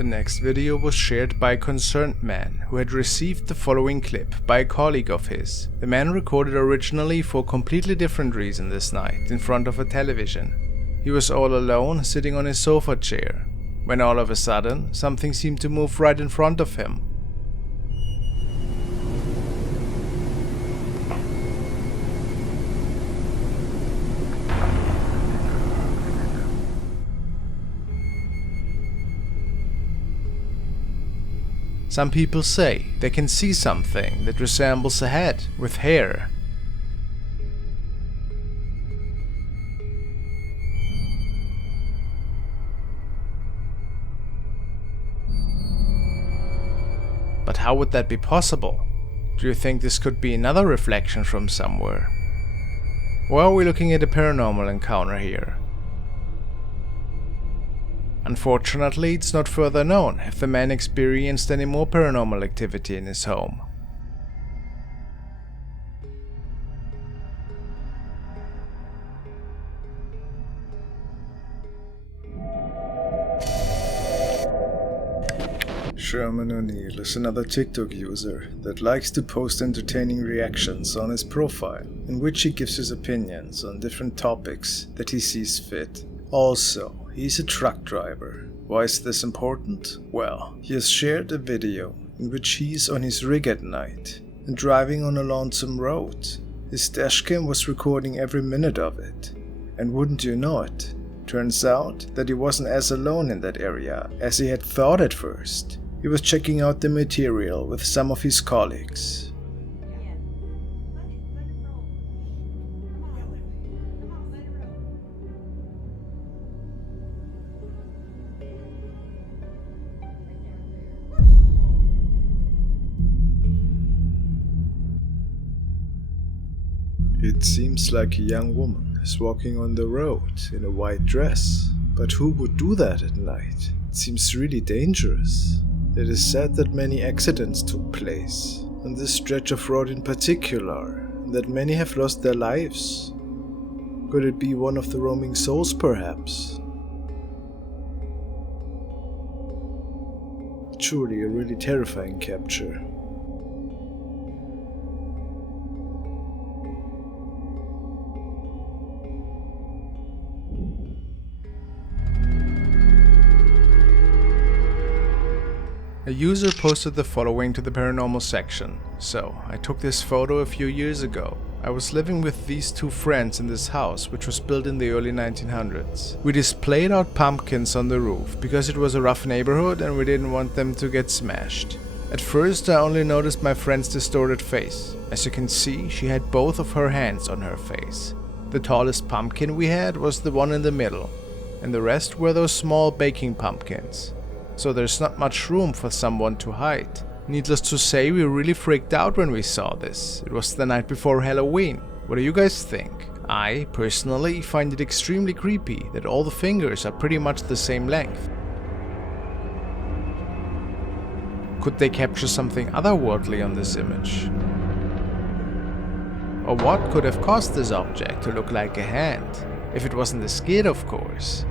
The next video was shared by a concerned man who had received the following clip by a colleague of his. The man recorded originally for a completely different reason this night in front of a television. He was all alone, sitting on his sofa chair, when all of a sudden something seemed to move right in front of him. Some people say they can see something that resembles a head with hair. But how would that be possible? Do you think this could be another reflection from somewhere? Or are we looking at a paranormal encounter here? Unfortunately, it's not further known if the man experienced any more paranormal activity in his home. Sherman O'Neill is another TikTok user that likes to post entertaining reactions on his profile, in which he gives his opinions on different topics that he sees fit. Also, he's a truck driver. Why is this important? Well, he has shared a video in which he's on his rig at night and driving on a lonesome road. His dashcam was recording every minute of it. And wouldn't you know it, turns out that he wasn't as alone in that area as he had thought at first. He was checking out the material with some of his colleagues. It seems like a young woman is walking on the road in a white dress. But who would do that at night? It seems really dangerous. It is said that many accidents took place on this stretch of road in particular, and that many have lost their lives. Could it be one of the roaming souls, perhaps? Truly a really terrifying capture. A user posted the following to the paranormal section. So, I took this photo a few years ago. I was living with these two friends in this house, which was built in the early 1900s. We displayed out pumpkins on the roof because it was a rough neighborhood and we didn't want them to get smashed. At first I only noticed my friend's distorted face. As you can see, she had both of her hands on her face. The tallest pumpkin we had was the one in the middle, and the rest were those small baking pumpkins. So there's not much room for someone to hide. Needless to say, we really freaked out when we saw this. It was the night before Halloween. What do you guys think? I, personally, find it extremely creepy that all the fingers are pretty much the same length. Could they capture something otherworldly on this image? Or what could have caused this object to look like a hand? If it wasn't a skid, of course.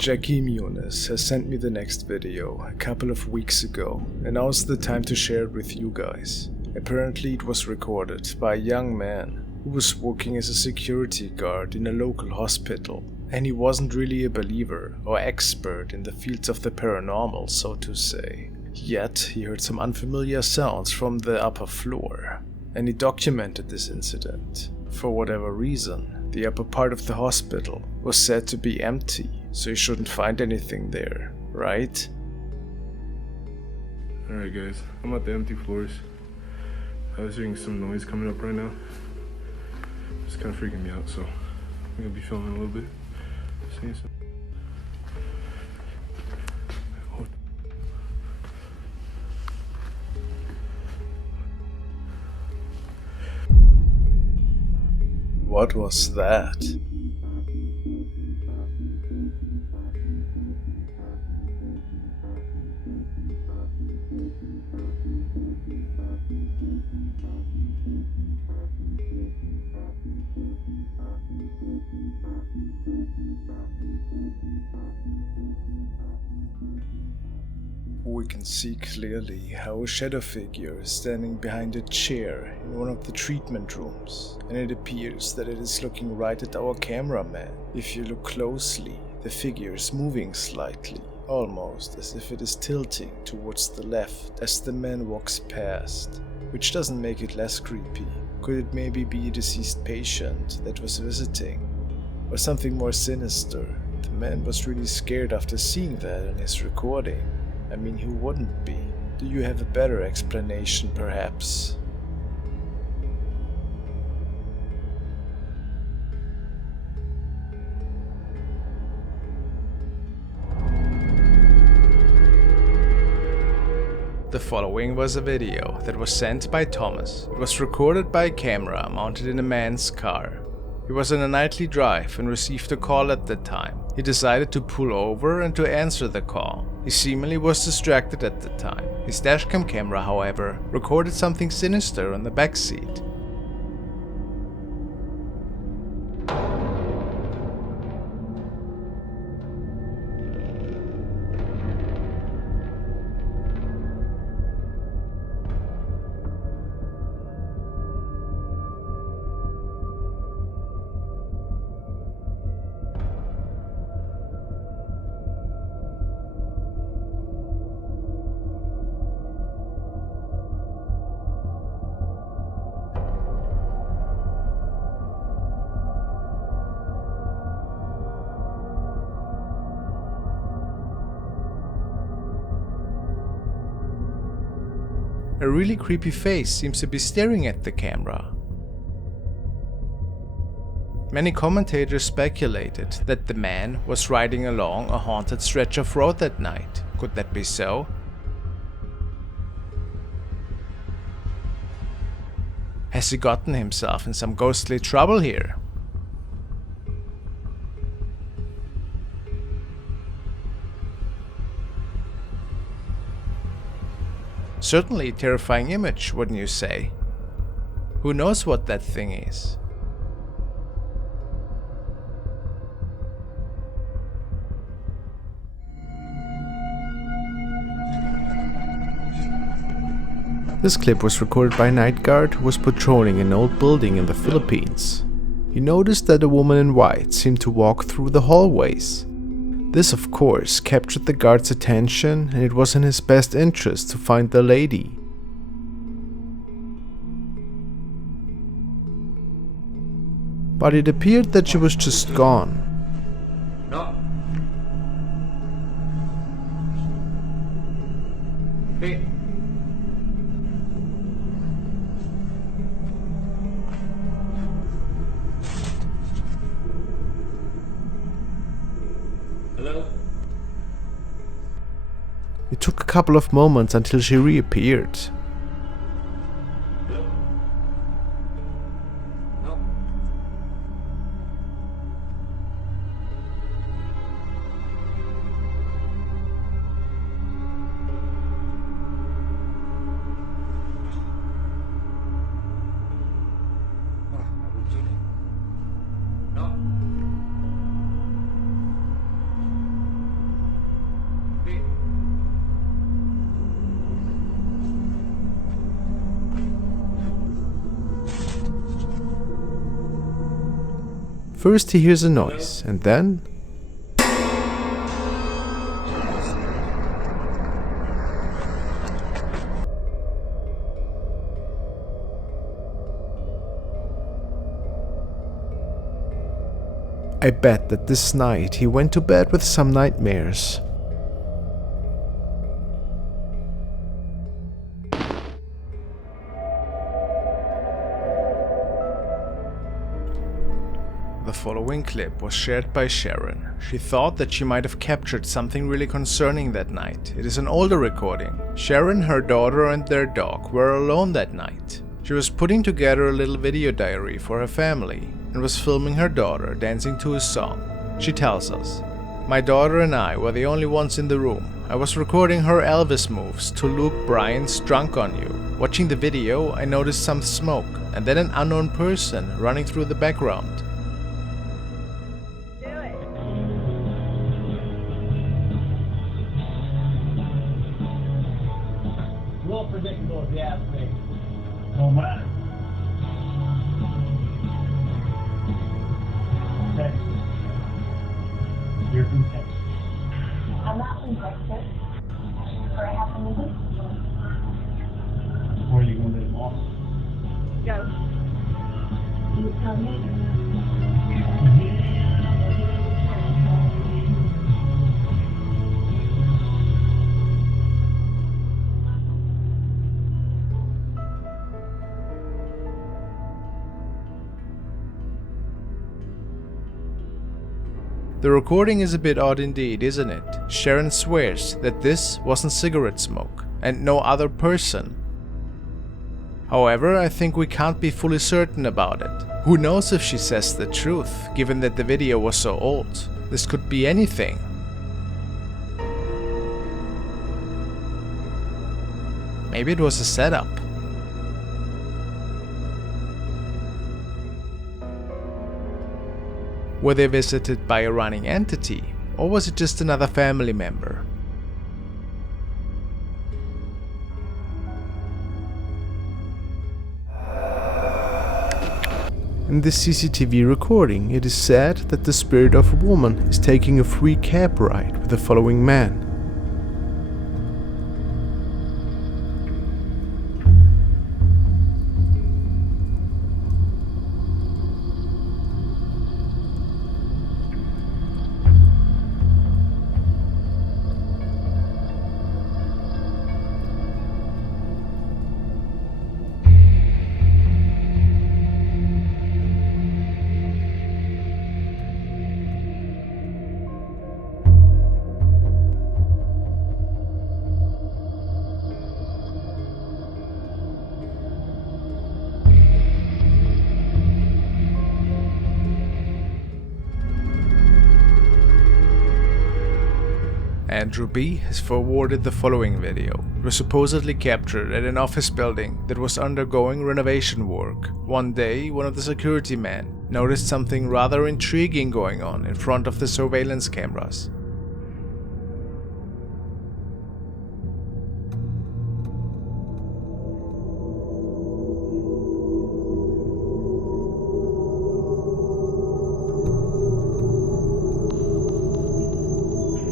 Jackie Muniz has sent me the next video a couple of weeks ago, and now's the time to share it with you guys. Apparently it was recorded by a young man who was working as a security guard in a local hospital, and he wasn't really a believer or expert in the fields of the paranormal, so to say. Yet he heard some unfamiliar sounds from the upper floor, and he documented this incident. For whatever reason, the upper part of the hospital was said to be empty, so you shouldn't find anything there, right? Alright guys, I'm at the empty floors. I was hearing some noise coming up right now. It's kind of freaking me out, so I'm gonna be filming a little bit. Seeing some. What was that? we can see clearly how a shadow figure is standing behind a chair in one of the treatment rooms, and it appears that it is looking right at our cameraman. If you look closely, the figure is moving slightly, almost as if it is tilting towards the left as the man walks past, which doesn't make it less creepy. Could it maybe be a deceased patient that was visiting? Or something more sinister? The man was really scared after seeing that in his recording. I mean, who wouldn't be? Do you have a better explanation, perhaps? The following was a video that was sent by Thomas. It was recorded by a camera mounted in a man's car. He was on a nightly drive and received a call at that time. He decided to pull over and to answer the call. He seemingly was distracted at the time. His dashcam camera, however, recorded something sinister on the back seat. A really creepy face seems to be staring at the camera. Many commentators speculated that the man was riding along a haunted stretch of road that night. Could that be so? Has he gotten himself in some ghostly trouble here? Certainly a terrifying image, wouldn't you say? Who knows what that thing is? This clip was recorded by a night guard who was patrolling an old building in the Philippines. He noticed that a woman in white seemed to walk through the hallways. This, of course, captured the guard's attention, and it was in his best interest to find the lady. But it appeared that she was just gone. No. Hey. Hello? It took a couple of moments until she reappeared. Hello? No. No. Hey. First he hears a noise, and then... I bet that this night he went to bed with some nightmares. The following clip was shared by Sharon. She thought that she might have captured something really concerning that night. It is an older recording. Sharon, her daughter and their dog were alone that night. She was putting together a little video diary for her family and was filming her daughter dancing to a song. She tells us, "My daughter and I were the only ones in the room. I was recording her Elvis moves to Luke Bryan's Drunk on You. Watching the video, I noticed some smoke and then an unknown person running through the background. Do it. predictable if you ask me. Don't matter. Texas. You're from Texas. I'm not from Texas. Where I have to live. Where are you going to live, Moss? Go. You tell me. The recording is a bit odd indeed, isn't it? Sharon swears that this wasn't cigarette smoke, and no other person. However, I think we can't be fully certain about it. Who knows if she says the truth, given that the video was so old? This could be anything. Maybe it was a setup. Were they visited by a running entity, or was it just another family member? In this CCTV recording, it is said that the spirit of a woman is taking a free cab ride with the following man. Andrew B. has forwarded the following video. It was supposedly captured at an office building that was undergoing renovation work. One day, one of the security men noticed something rather intriguing going on in front of the surveillance cameras.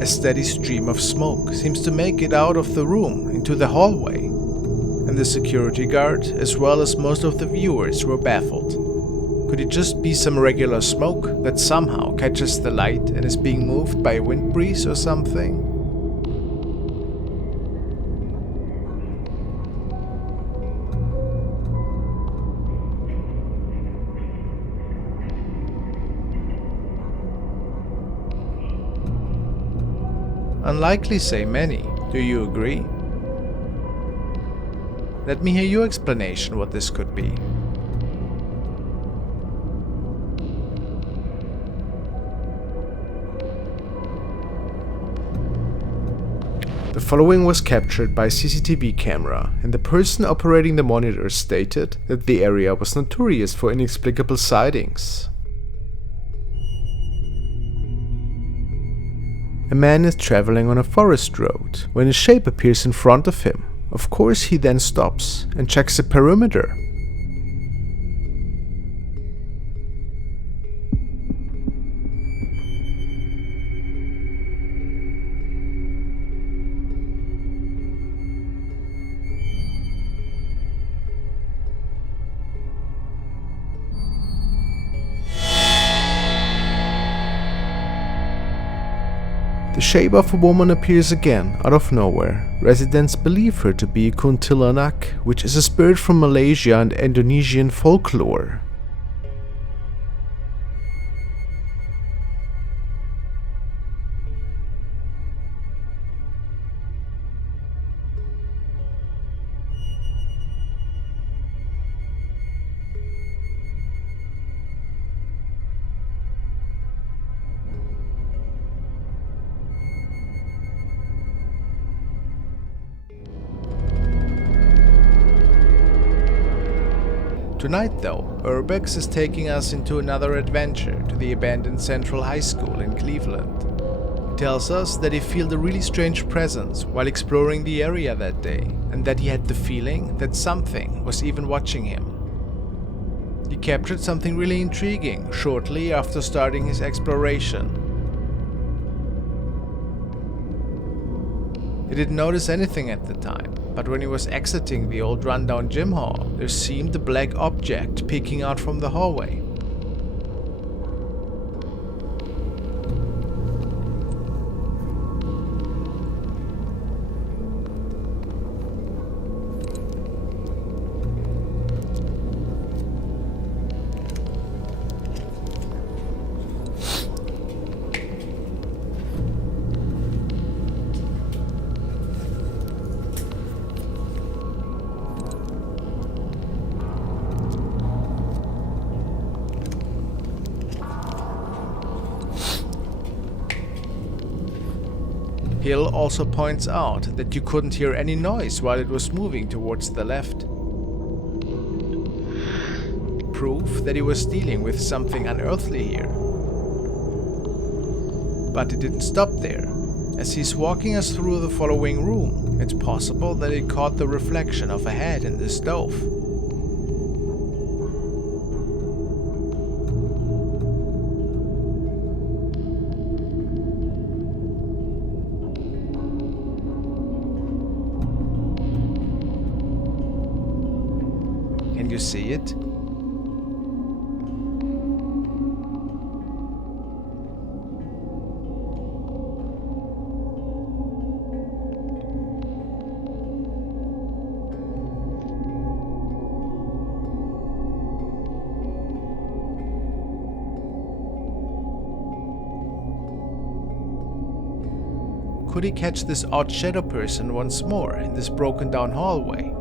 A steady stream of smoke seems to make it out of the room into the hallway, and the security guard, as well as most of the viewers, were baffled. Could it just be some regular smoke that somehow catches the light and is being moved by a wind breeze or something? Unlikely, say many. Do you agree? Let me hear your explanation what this could be. The following was captured by a CCTV camera, and the person operating the monitor stated that the area was notorious for inexplicable sightings. A man is traveling on a forest road when a shape appears in front of him. Of course, he then stops and checks the perimeter. The shape of a woman appears again out of nowhere. Residents believe her to be a kuntilanak, which is a spirit from Malaysia and Indonesian folklore. Tonight though, Urbex is taking us into another adventure to the abandoned Central High School in Cleveland. He tells us that he felt a really strange presence while exploring the area that day, and that he had the feeling that something was even watching him. He captured something really intriguing shortly after starting his exploration. He didn't notice anything at the time, but when he was exiting the old rundown gym hall, there seemed a black object peeking out from the hallway. Hill also points out that you couldn't hear any noise while it was moving towards the left. Proof that he was dealing with something unearthly here. But it didn't stop there. As he's walking us through the following room, it's possible that he caught the reflection of a head in the stove. Can you see it? Could he catch this odd shadow person once more in this broken down hallway?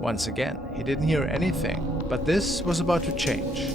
Once again, he didn't hear anything, but this was about to change.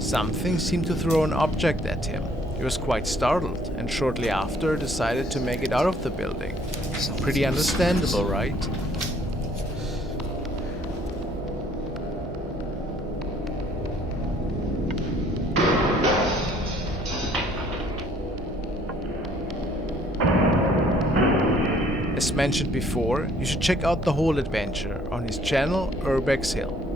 Something seemed to throw an object at him. He was quite startled and shortly after decided to make it out of the building. Pretty understandable, right? As mentioned before, you should check out the whole adventure on his channel Urbex Hill.